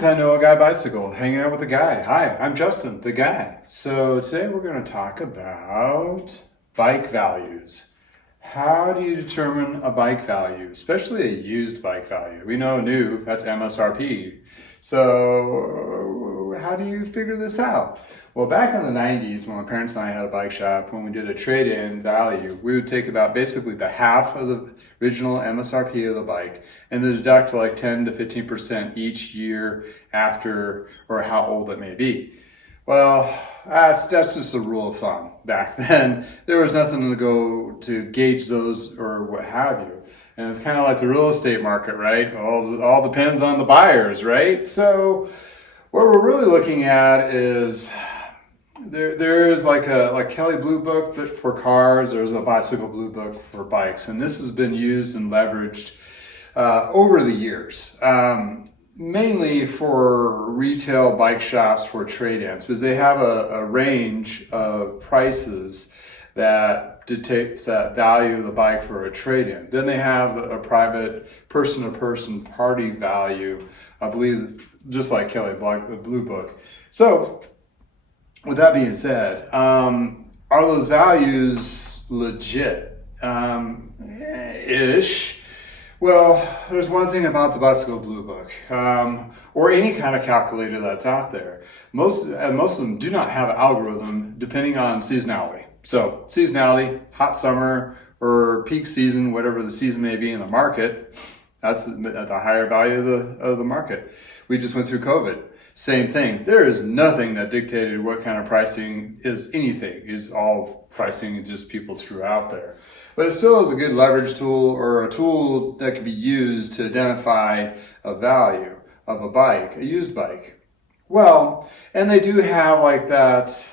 to Know a Guy Bicycle, hanging out with a guy. Hi, I'm Justin, the guy. So today we're going to talk about bike values. How do you determine a bike value, especially a used bike value? We know new, that's MSRP. So how do you figure this out? Well, back in the 90s, when my parents and I had a bike shop, when we did a trade-in value, we would take about basically the half of the original MSRP of the bike and then deduct like 10 to 15% each year after, or how old it may be. Well, that's just a rule of thumb. Back then, there was nothing to go to gauge those or what have you. And it's kind of like the real estate market, right? All depends on the buyers, right? So what we're really looking at is there is like Kelly Blue Book for cars. There's a Bicycle Blue Book for bikes, and this has been used and leveraged over the years, mainly for retail bike shops for trade-ins, because they have a range of prices that dictates that value of the bike for a trade-in. Then they have a private person-to-person party value, I believe, just like Kelly Blue Book. So with that being said, are those values legit? Ish. Well, there's one thing about the Bicycle Blue Book, or any kind of calculator that's out there. Most of them do not have an algorithm depending on seasonality. So seasonality, hot summer or peak season, whatever the season may be in the market, that's the higher value of the market. We just went through COVID. Same thing. There is nothing that dictated what kind of pricing is anything. It's all pricing just people threw out there. But it still is a good leverage tool or a tool that can be used to identify a value of a bike, a used bike. Well, and they do have like that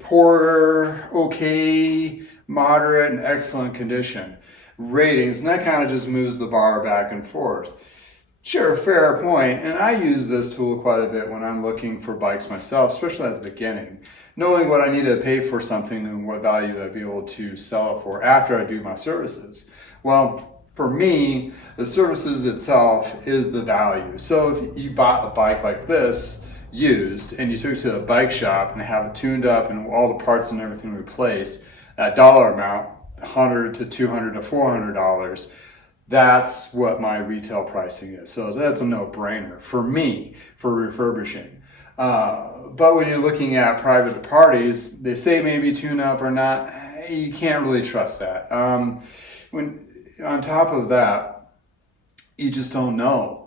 poor, okay, moderate, and excellent condition ratings, and that kind of just moves the bar back and forth. Sure, fair point, and I use this tool quite a bit when I'm looking for bikes myself, especially at the beginning, knowing what I need to pay for something and what value I'd be able to sell it for after I do my services. Well, for me, the services itself is the value. So if you bought a bike like this, used, and you took it to a bike shop and have it tuned up and all the parts and everything replaced, that dollar amount, $100 to $200 to $400, that's what my retail pricing is. So that's a no-brainer for me for refurbishing. But when you're looking at private parties, they say maybe tune up or not, you can't really trust that. When on top of that, you just don't know.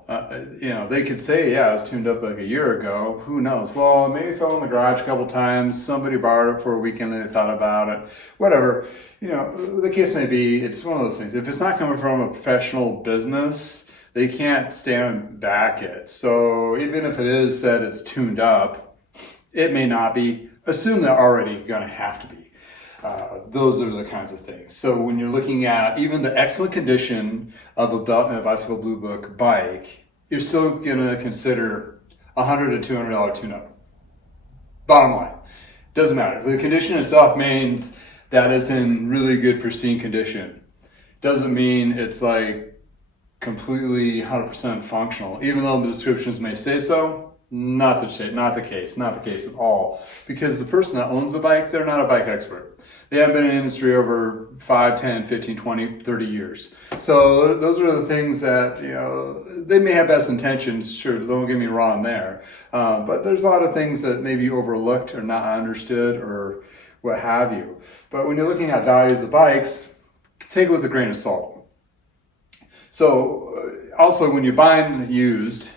They could say, yeah, it was tuned up like a year ago. Who knows? Well, maybe it fell in the garage a couple times. Somebody borrowed it for a weekend and they thought about it. Whatever. The case may be, it's one of those things. If it's not coming from a professional business, they can't stand back it. So even if it is said it's tuned up, it may not be. Assume they're already going to have to be. Those are the kinds of things. So when you're looking at even the excellent condition of a Bicycle Blue Book bike, you're still going to consider $100 to $200 tune-up. Bottom line, doesn't matter. The condition itself means that it's in really good, pristine condition. Doesn't mean it's like completely 100% functional, even though the descriptions may say so. Not the case at all. Because the person that owns the bike, they're not a bike expert. They haven't been in the industry over 5, 10, 15, 20, 30 years. So those are the things that, they may have best intentions, sure, don't get me wrong there. But there's a lot of things that may be overlooked or not understood or what have you. But when you're looking at values of bikes, take it with a grain of salt. So also when you're buying used,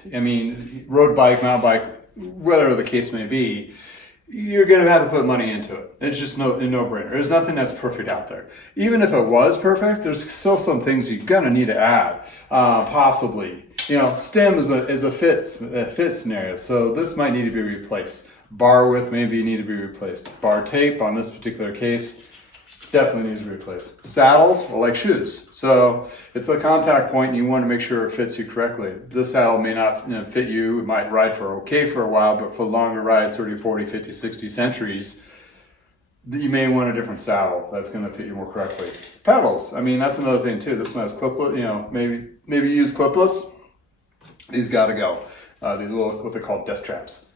road bike, mountain bike, whatever the case may be, you're going to have to put money into it. It's just a no-brainer. There's nothing that's perfect out there. Even if it was perfect, there's still some things you're going to need to add, possibly. Stem is a fit scenario, so this might need to be replaced. Bar width maybe need to be replaced. Bar tape on this particular case definitely needs to be replaced. Saddles are like shoes. So it's a contact point and you want to make sure it fits you correctly. This saddle may not fit you. It might ride for a while, but for longer rides, 30, 40, 50, 60 centuries, you may want a different saddle that's going to fit you more correctly. Pedals, that's another thing too. This one has clipless, maybe use clipless. These got to go. these little, what they call death traps.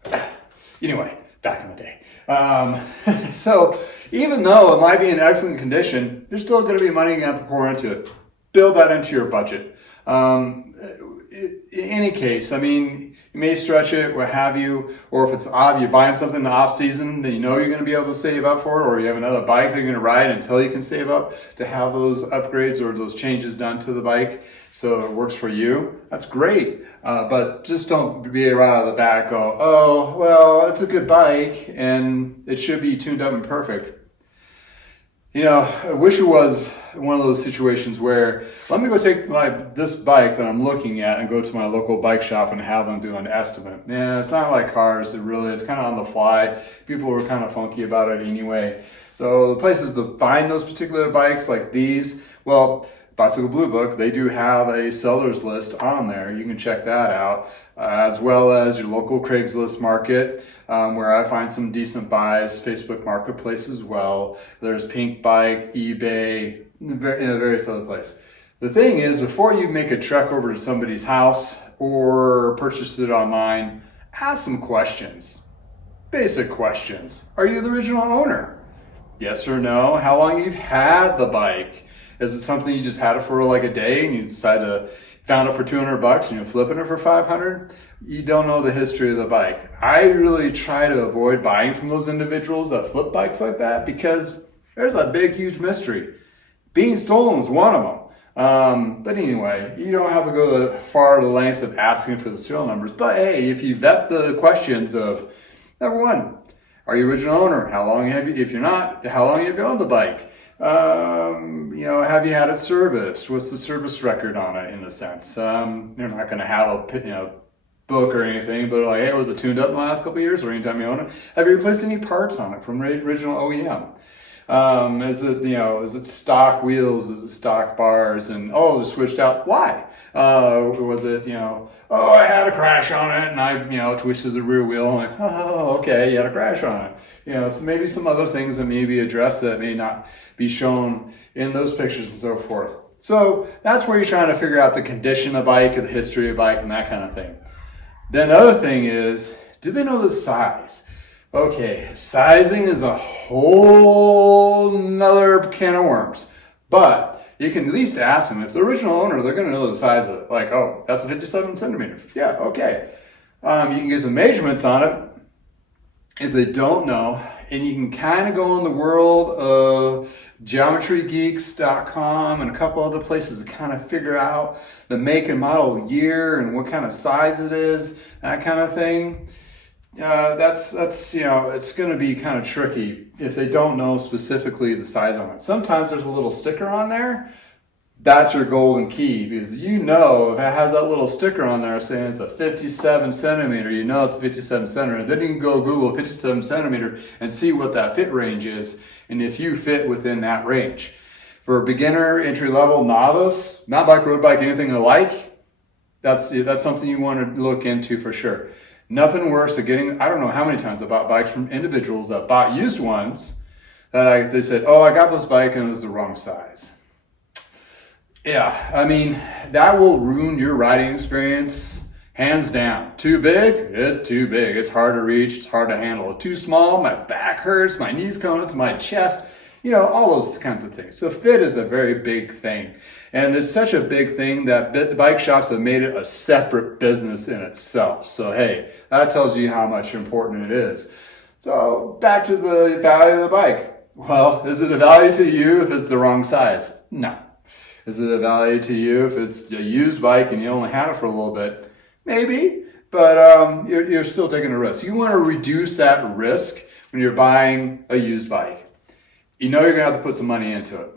Anyway, back in the day. So even though it might be in excellent condition, there's still going to be money you have to pour into it. Build that into your budget. In any case, I mean, you may stretch it, what have you, or if it's you're buying something in the off season that you know you're going to be able to save up for, or you have another bike that you're going to ride until you can save up to have those upgrades or those changes done to the bike so it works for you. That's great, but just don't be right out of the bat go, oh, well, it's a good bike and it should be tuned up and perfect. You know, I wish it was one of those situations where let me go take this bike that I'm looking at and go to my local bike shop and have them do an estimate. Yeah, it's not like cars. It's kind of on the fly. People were kind of funky about it anyway. So the places to find those particular bikes like these, well, Bicycle Blue Book, they do have a seller's list on there. You can check that out, as well as your local Craigslist market, where I find some decent buys, Facebook Marketplace as well. There's Pink Bike, eBay, various other places. The thing is, before you make a trek over to somebody's house or purchase it online, ask some questions. Basic questions. Are you the original owner? Yes or no? How long you've had the bike? Is it something you just had it for like a day and you decide to found it for $200 and you're flipping it for $500? You don't know the history of the bike. I really try to avoid buying from those individuals that flip bikes like that because there's a big, huge mystery. Being stolen is one of them. But anyway, you don't have to go far to the lengths of asking for the serial numbers. But hey, if you vet the questions of, number one, are you original owner? How long have you, if you're not, how long have you owned the bike? You know, have you had it serviced? What's the service record on it in a sense? You're not going to have a, book or anything, but like, hey, was it tuned up in the last couple of years or anytime you own it? Have you replaced any parts on it from the original OEM? Is it stock wheels? Is it stock bars? And it switched out. Why? Was it, I had a crash on it and I, twisted the rear wheel. I'm like, oh, okay, you had a crash on it. So maybe some other things that may be addressed that may not be shown in those pictures and so forth. So that's where you're trying to figure out the condition of the bike, the history of the bike, and that kind of thing. Then the other thing is, do they know the size? Okay, sizing is a whole nother can of worms, but you can at least ask them. If the original owner, they're going to know the size of it. Like, oh, that's a 57 centimeter. Yeah, okay. You can get some measurements on it if they don't know, and you can kind of go in the world of geometrygeeks.com and a couple other places to kind of figure out the make and model year and what kind of size it is, that kind of thing. That's it's going to be kind of tricky if they don't know specifically the size on it. Sometimes there's a little sticker on there. That's your golden key, because if it has that little sticker on there saying it's a 57 centimeter, it's a 57 centimeter. Then you can go Google 57 centimeter and see what that fit range is, and if you fit within that range. For a beginner, entry level, novice, mountain bike, road bike, anything alike, that's something you want to look into for sure. Nothing worse than getting, I don't know how many times I bought bikes from individuals that bought used ones that they said, I got this bike and it was the wrong size. Yeah, I mean, that will ruin your riding experience, hands down. Too big? It's too big. It's hard to reach, it's hard to handle. Too small? My back hurts, my knees come into my chest. All those kinds of things. So fit is a very big thing. And it's such a big thing that bike shops have made it a separate business in itself. So hey, that tells you how much important it is. So back to the value of the bike. Well, is it a value to you if it's the wrong size? No. Is it a value to you if it's a used bike and you only had it for a little bit? Maybe, but you're still taking a risk. You want to reduce that risk when you're buying a used bike. You're going to have to put some money into it.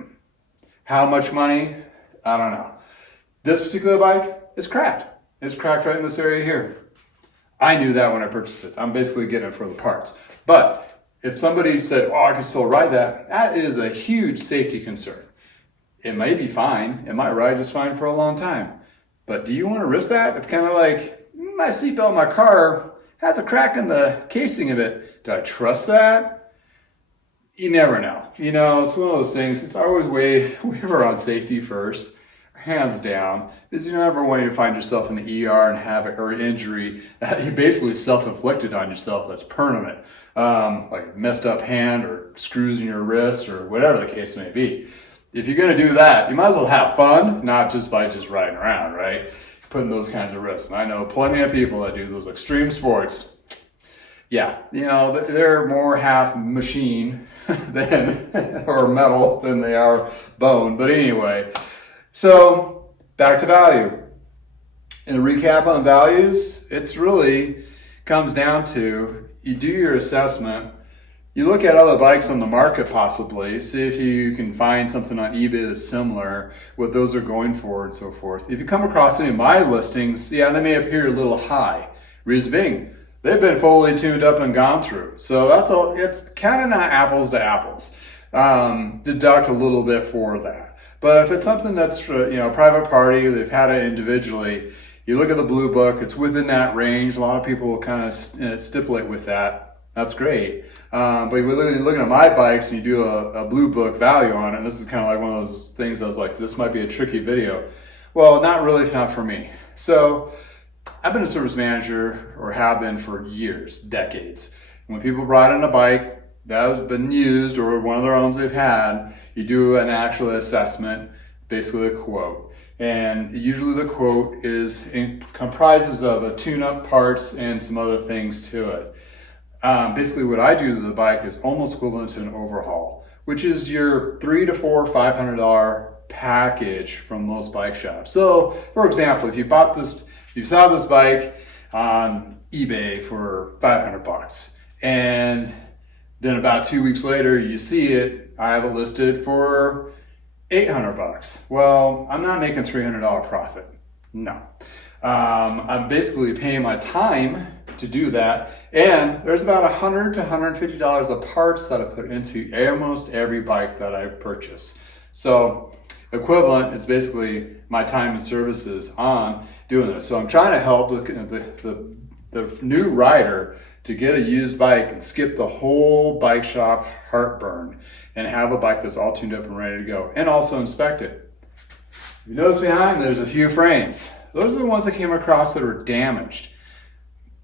How much money? I don't know. This particular bike is cracked. It's cracked right in this area here. I knew that when I purchased it. I'm basically getting it for the parts. But if somebody said, I can still ride that, that is a huge safety concern. It may be fine. It might ride just fine for a long time. But do you want to risk that? It's kind of like, my seatbelt in my car has a crack in the casing of it. Do I trust that? You never know. It's one of those things. It's always way around safety first. hands down, because you never want you to find yourself in the ER and have an injury that you basically self-inflicted on yourself that's permanent, like a messed up hand or screws in your wrist or whatever the case may be. If you're going to do that, you might as well have fun, not just by just riding around, right? Putting those kinds of risks. And I know plenty of people that do those extreme sports. Yeah, you know, they're more half machine than or metal than they are bone. But anyway, so back to value. In a recap on values, it's really comes down to you do your assessment. You look at other bikes on the market possibly, see if you can find something on eBay that's similar, what those are going for and so forth. If you come across any of my listings, yeah, they may appear a little high. Reason being, they've been fully tuned up and gone through. So that's all, it's kind of not apples to apples. Deduct a little bit for that. But if it's something that's, you know, a private party, they've had it individually, you look at the blue book, it's within that range. A lot of people will kind of stipulate with that. That's great. But you're looking at my bikes and you do a blue book value on it, and this is kind of like one of those things I was like, this might be a tricky video. Well, not really, not for me. So I've been a service manager, or have been for years, decades. When people brought in a bike that has been used or one of their own they've had, you do an actual assessment, basically a quote. And usually the quote comprises of a tune-up parts and some other things to it. Basically what I do to the bike is almost equivalent to an overhaul, which is your $300 to $500 package from most bike shops. So for example, if you saw this bike on eBay for $500 and then about 2 weeks later you see it, I have it listed for $800. Well, I'm not making $300 profit. No. I'm basically paying my time to do that, and there's about $100 to $150 of parts that I put into almost every bike that I purchase. So equivalent is basically my time and services on doing this. So I'm trying to help the new rider to get a used bike and skip the whole bike shop heartburn and have a bike that's all tuned up and ready to go, and also inspect it. If you notice behind, there's a few frames. Those are the ones that came across that are damaged,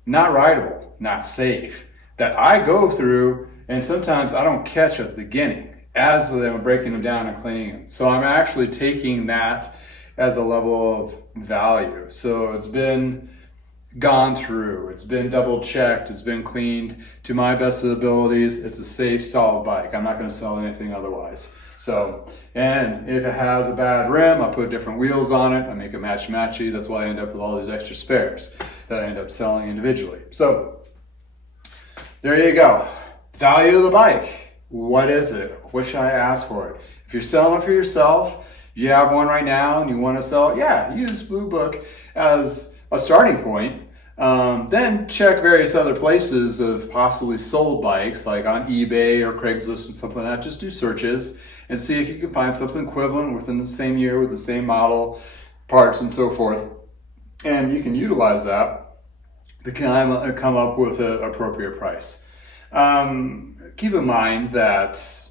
not rideable, not safe, that I go through, and sometimes I don't catch at the beginning as I'm breaking them down and cleaning them. So I'm actually taking that as a level of value. So it's been gone through, it's been double checked, it's been cleaned to my best of abilities. It's a safe, solid bike. I'm not going to sell anything otherwise. So, and if it has a bad rim, I put different wheels on it. I make a matchy. That's why I end up with all these extra spares that I end up selling individually. So there you go. Value of the bike. What is it? What should I ask for it? If you're selling it for yourself, you have one right now and you want to sell it, yeah, use Blue Book as a starting point. Then check various other places of possibly sold bikes, like on eBay or Craigslist and something like that. Just do searches and see if you can find something equivalent within the same year with the same model, parts and so forth. And you can utilize that to come up with an appropriate price. Keep in mind that,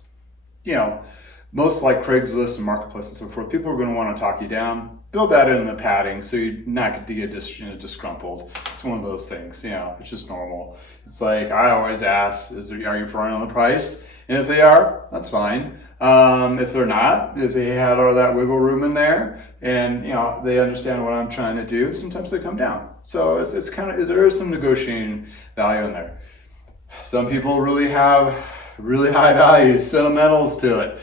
you know, most like Craigslist and Marketplace and so forth, people are going to want to talk you down. Build that in the padding so you're not going to get disgruntled. It's one of those things, you know, it's just normal. It's like I always ask, are you front on the price? And if they are, that's fine. If they're not, if they had all that wiggle room in there and, you know, they understand what I'm trying to do, sometimes they come down. So it's kind of, there is some negotiating value in there. Some people really have really high values, sentimentals to it.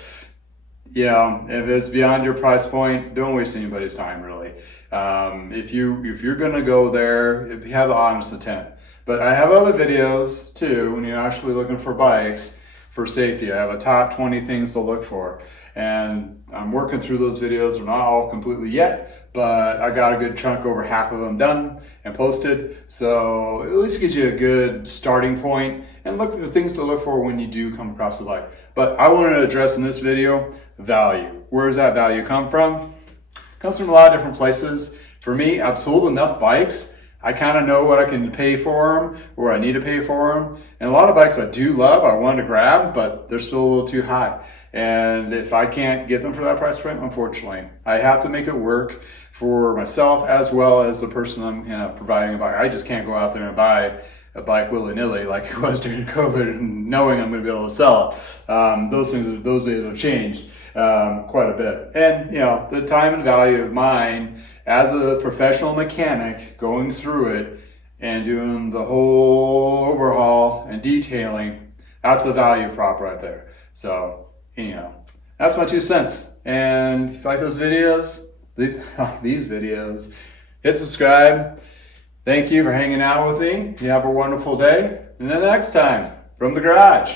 You know, if it's beyond your price point, don't waste anybody's time, really. If you're gonna go there, if you have the honest intent. But I have other videos too, when you're actually looking for bikes for safety. I have a top 20 things to look for. And I'm working through those videos. They're not all completely yet, but I got a good chunk, over half of them done and posted. So at least gives you a good starting point and look at the things to look for when you do come across the bike. But I wanted to address in this video, value. Where does that value come from? It comes from a lot of different places. For me, I've sold enough bikes. I kind of know what I can pay for them, or I need to pay for them. And a lot of bikes I do love, I want to grab, but they're still a little too high. And if I can't get them for that price point, unfortunately, I have to make it work for myself as well as the person I'm providing a bike. I just can't go out there and buy a bike willy-nilly like it was during COVID and knowing I'm going to be able to sell it. Those days have changed quite a bit. And, the time and value of mine as a professional mechanic going through it and doing the whole overhaul and detailing, that's the value prop right there. So, that's my 2 cents. And if you like those videos, these videos, hit subscribe. Thank you for hanging out with me. You have a wonderful day. And until next time, from the garage.